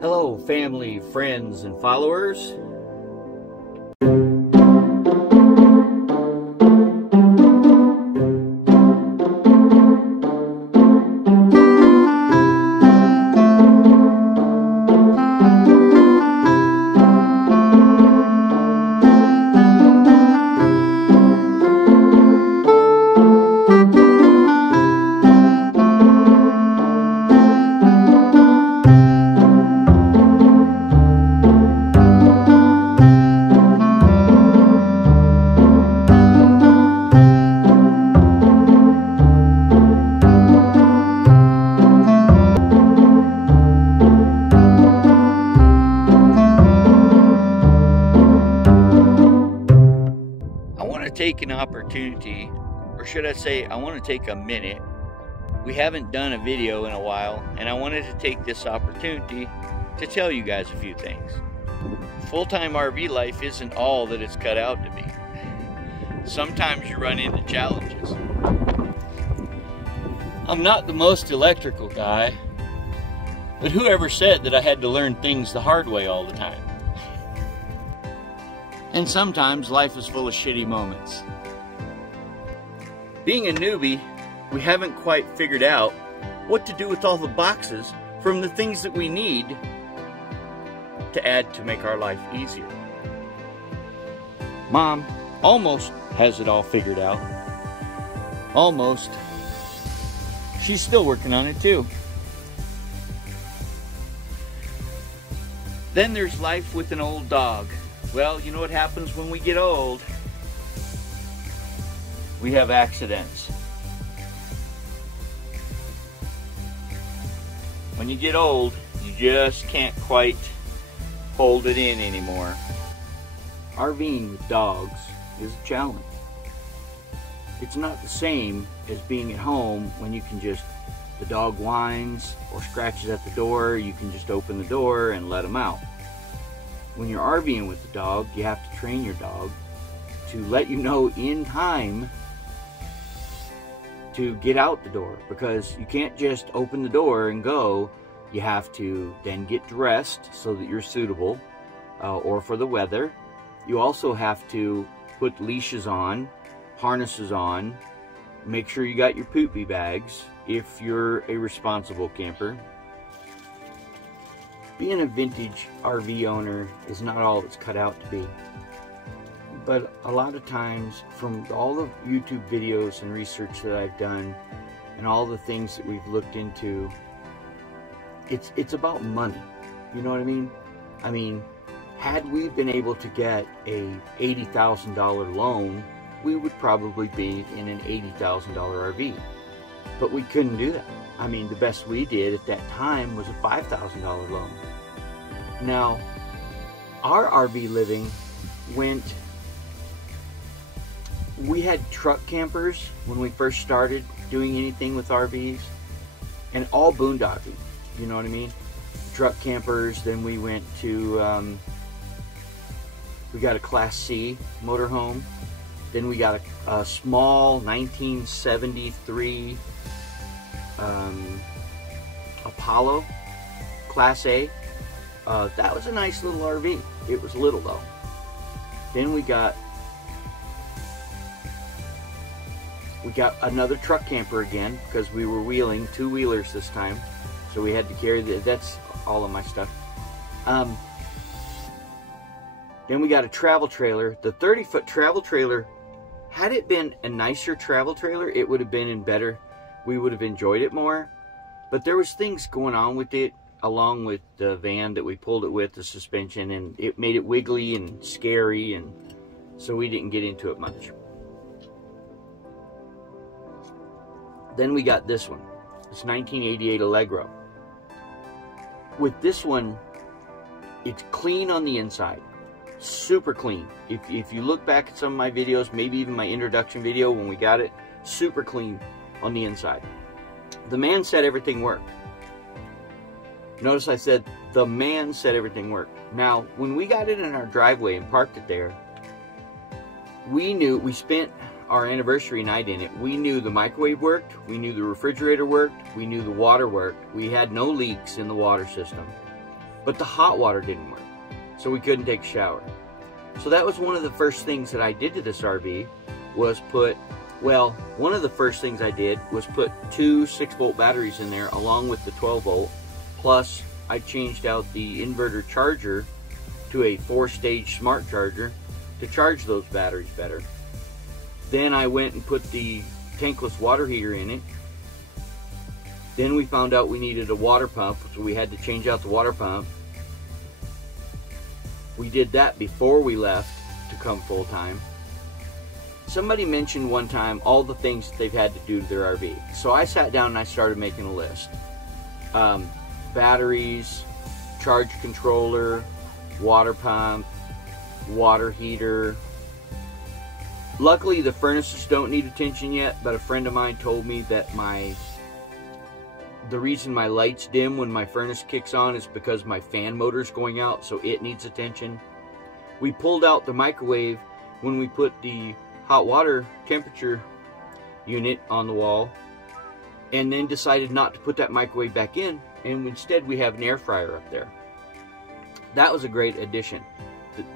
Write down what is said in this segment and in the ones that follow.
Hello, family, friends, and followers. Take an opportunity, or should I say, I want to take a minute. We haven't done a video in a while, and I wanted to take this opportunity to tell you guys a few things. Full-time RV life isn't all that it's cut out to be. Sometimes you run into challenges. I'm not the most electrical guy, but whoever said that I had to learn things the hard way all the time? And sometimes life is full of shitty moments. Being a newbie, we haven't quite figured out what to do with all the boxes from the things that we need to add to make our life easier. Mom almost has it all figured out. Almost. She's still working on it too. Then there's life with an old dog. Well, you know what happens when we get old? We have accidents. When you get old, you just can't quite hold it in anymore. RVing with dogs is a challenge. It's not the same as being at home when you can just, the dog whines or scratches at the door, you can just open the door and let him out. When you're RVing with the dog, you have to train your dog to let you know in time to get out the door, because you can't just open the door and go. You have to then get dressed so that you're suitable or for the weather. You also have to put leashes on, harnesses on, make sure you got your poopy bags if you're a responsible camper. Being a vintage RV owner is not all it's cut out to be. But a lot of times, from all the YouTube videos and research that I've done and all the things that we've looked into, it's about money. You know what I mean? I mean, had we been able to get a $80,000 loan, we would probably be in an $80,000 RV. But we couldn't do that. I mean, the best we did at that time was a $5,000 loan. Now, our RV living went, we had truck campers when we first started doing anything with RVs, and all boondocking, you know what I mean? Truck campers, then we went to, we got a Class C motorhome, then we got a small 1973 Apollo Class A. That was a nice little RV. It was little though. Then we got another truck camper again, because we were wheeling, two-wheelers this time, so we had to carry that's all of my stuff. Then we got a travel trailer. The 30-foot travel trailer, had it been a nicer travel trailer, it would have been in better, we would have enjoyed it more. But there was things going on with it, along with the van that we pulled it with, the suspension, and it made it wiggly and scary, and so we didn't get into it much. Then we got this one. It's 1988 Allegro. With this one, it's clean on the inside. Super clean. If you look back at some of my videos, maybe even my introduction video when we got it, super clean on the inside. The man said everything worked. Notice I said the man said everything worked. Now, when we got it in our driveway and parked it there, we knew, we spent our anniversary night in it. We knew the microwave worked, we knew the refrigerator worked, we knew the water worked. We had no leaks in the water system. but the hot water didn't work, so we couldn't take a shower. So that was one of the first things that I did to this RV, was one of the first things I did was put 2 6-volt batteries in there along with the 12-volt, plus I changed out the inverter charger to a 4-stage smart charger to charge those batteries better. Then I went and put the tankless water heater in it. Then we found out we needed a water pump, so we had to change out the water pump. We did that before we left to come full time. Somebody mentioned one time all the things that they've had to do to their RV. So I sat down and I started making a list. Batteries, charge controller, water pump, water heater. Luckily the furnaces don't need attention yet, but a friend of mine told me that the reason my lights dim when my furnace kicks on is because my fan motor's going out, so it needs attention. We pulled out the microwave when we put the hot water temperature unit on the wall, and then decided not to put that microwave back in, and instead we have an air fryer up there. That was a great addition.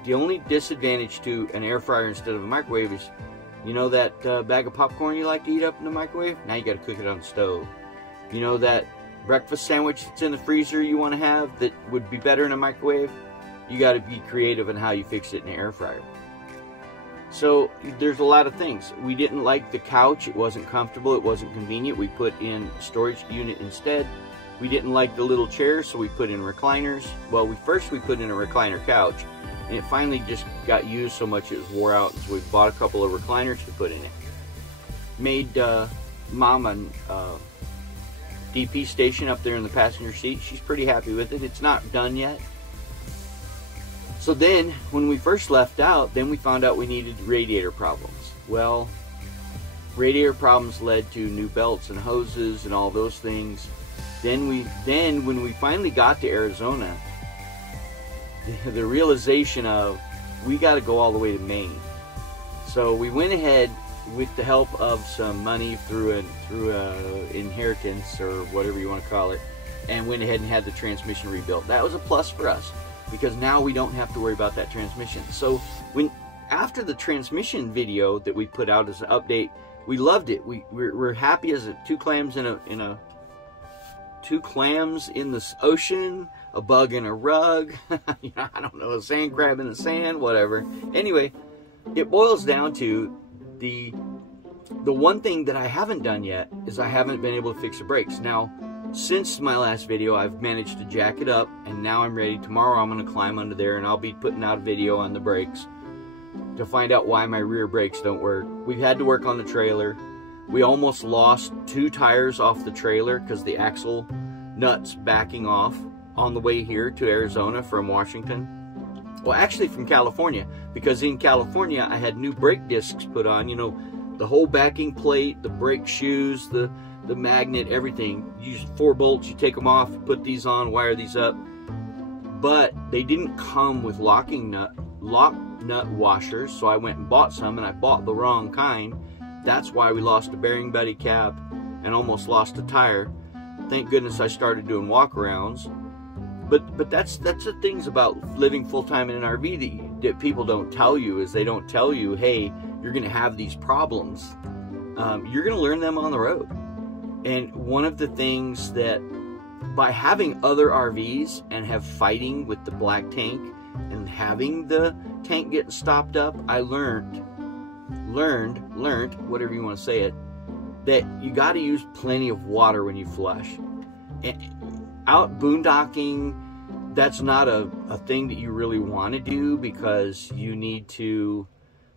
The only disadvantage to an air fryer instead of a microwave is, you know that bag of popcorn you like to eat up in the microwave? Now you got to cook it on the stove. You know that breakfast sandwich that's in the freezer you want to have that would be better in a microwave? You got to be creative in how you fix it in an air fryer. So there's a lot of things. We didn't like the couch. It wasn't comfortable. It wasn't convenient. We put in a storage unit instead. We didn't like the little chairs, so we put in recliners. Well, first we put in a recliner couch, and it finally just got used so much it was wore out, so we bought a couple of recliners to put in it. Made Mom a DP station up there in the passenger seat. She's pretty happy with it. It's not done yet. So then, when we first left out, then we found out we needed radiator problems. Well, radiator problems led to new belts and hoses and all those things. Then when we finally got to Arizona, the realization of we got to go all the way to Maine. So we went ahead with the help of some money through a inheritance or whatever you want to call it, and went ahead and had the transmission rebuilt. That was a plus for us, because now we don't have to worry about that transmission. So after the transmission video that we put out as an update, we loved it. We're happy as two clams in the ocean, a bug in a rug, I don't know, a sand crab in the sand, whatever. Anyway, it boils down to the one thing that I haven't done yet is I haven't been able to fix the brakes. Now, since my last video, I've managed to jack it up, and now I'm ready. Tomorrow I'm going to climb under there, and I'll be putting out a video on the brakes to find out why my rear brakes don't work. We've had to work on the trailer. We almost lost 2 tires off the trailer because the axle nuts backing off on the way here to Arizona from Washington. Well, actually from California, because in California I had new brake discs put on, you know, the whole backing plate, the brake shoes, the magnet, everything. You use 4 bolts, you take them off, put these on, wire these up. But they didn't come with lock nut washers, so I went and bought some, and I bought the wrong kind. That's why we lost a bearing buddy cap and almost lost a tire. Thank goodness I started doing walkarounds. But that's the things about living full-time in an RV that people don't tell you, is they don't tell you, hey, you're going to have these problems. You're going to learn them on the road. And one of the things that, by having other RVs and have fighting with the black tank and having the tank getting stopped up, I learned, whatever you want to say it, that you got to use plenty of water when you flush. Out boondocking, that's not a thing that you really want to do, because you need to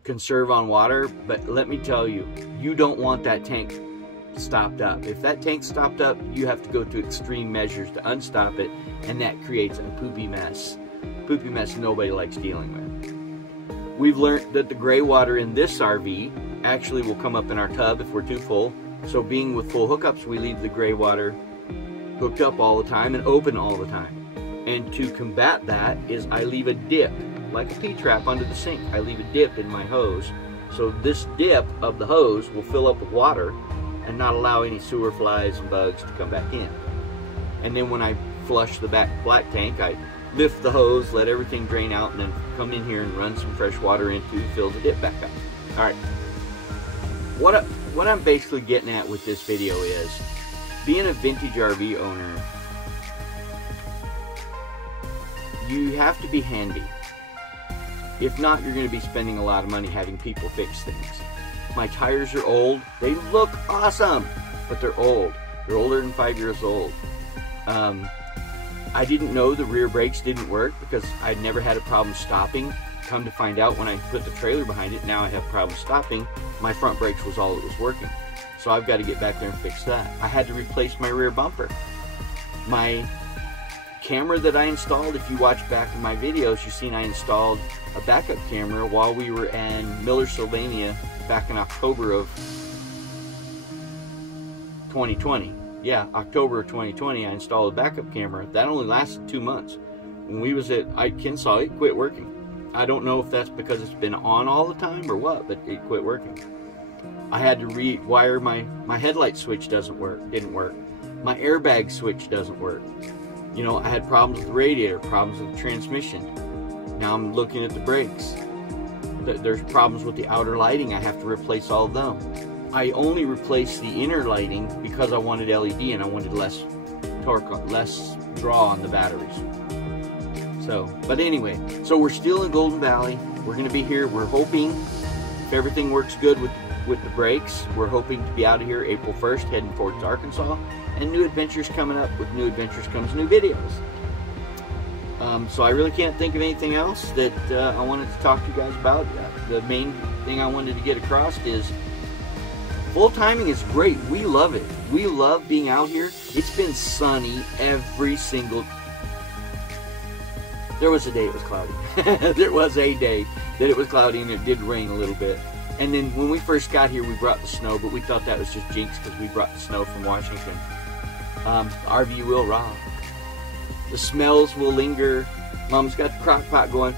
conserve on water. But let me tell you, you don't want that tank stopped up. If that tank's stopped up, you have to go to extreme measures to unstop it, and that creates a poopy mess nobody likes dealing with. We've learned that the gray water in this RV actually will come up in our tub if we're too full. So being with full hookups, we leave the gray water hooked up all the time and open all the time. And to combat that is I leave a dip, like a P-trap under the sink. I leave a dip in my hose. So this dip of the hose will fill up with water and not allow any sewer flies and bugs to come back in. And then when I flush the black tank, I lift the hose, let everything drain out, and then come in here and run some fresh water into, fill the dip back up. All right. What I'm basically getting at with this video is, being a vintage RV owner, you have to be handy. If not, you're going to be spending a lot of money having people fix things. My tires are old. They look awesome, but they're old. They're older than 5 years old. I didn't know the rear brakes didn't work because I'd never had a problem stopping. Come to find out, when I put the trailer behind it, now I have problems stopping. My front brakes was all that was working. So I've got to get back there and fix that. I had to replace my rear bumper. My camera that I installed, if you watch back in my videos, you've seen I installed a backup camera while we were in Miller, Sylvania back in October of 2020. Yeah, October of 2020, I installed a backup camera. That only lasted 2 months. When we was at Kensaw, it quit working. I don't know if that's because it's been on all the time or what, but it quit working. I had to rewire my headlight switch didn't work. My airbag switch doesn't work. You know, I had problems with the radiator, problems with the transmission. Now I'm looking at the brakes. There's problems with the outer lighting. I have to replace all of them. I only replaced the inner lighting because I wanted LED and I wanted less torque, less draw on the batteries. So, but anyway, so we're still in Golden Valley. We're going to be here. We're hoping, if everything works good with the brakes, we're hoping to be out of here April 1st, heading towards Arkansas. And new adventures coming up. With new adventures comes new videos. So I really can't think of anything else that I wanted to talk to you guys about. The main thing I wanted to get across is full timing is great. We love it. We love being out here. It's been sunny every single... There was a day it was cloudy. There was a day that it was cloudy and it did rain a little bit. And then when we first got here, we brought the snow, but we thought that was just jinx because we brought the snow from Washington. The RV will rock. The smells will linger. Mom's got the crock pot going.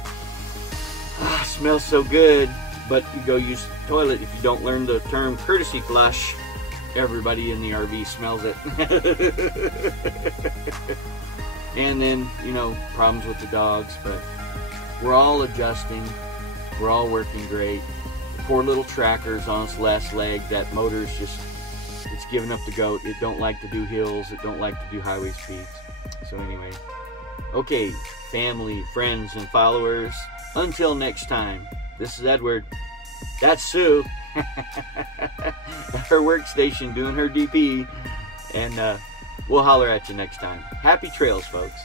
Ah, smells so good. But you go use the toilet, if you don't learn the term courtesy flush, everybody in the RV smells it. And then, you know, problems with the dogs, but we're all adjusting. We're all working great. The poor little tracker's on its last leg. That motor's just, it's giving up the goat. It don't like to do hills. It don't like to do highway speeds. So anyway, okay, family, friends, and followers, until next time, this is Edward. That's Sue at her workstation doing her DP, and we'll holler at you next time. Happy trails, folks.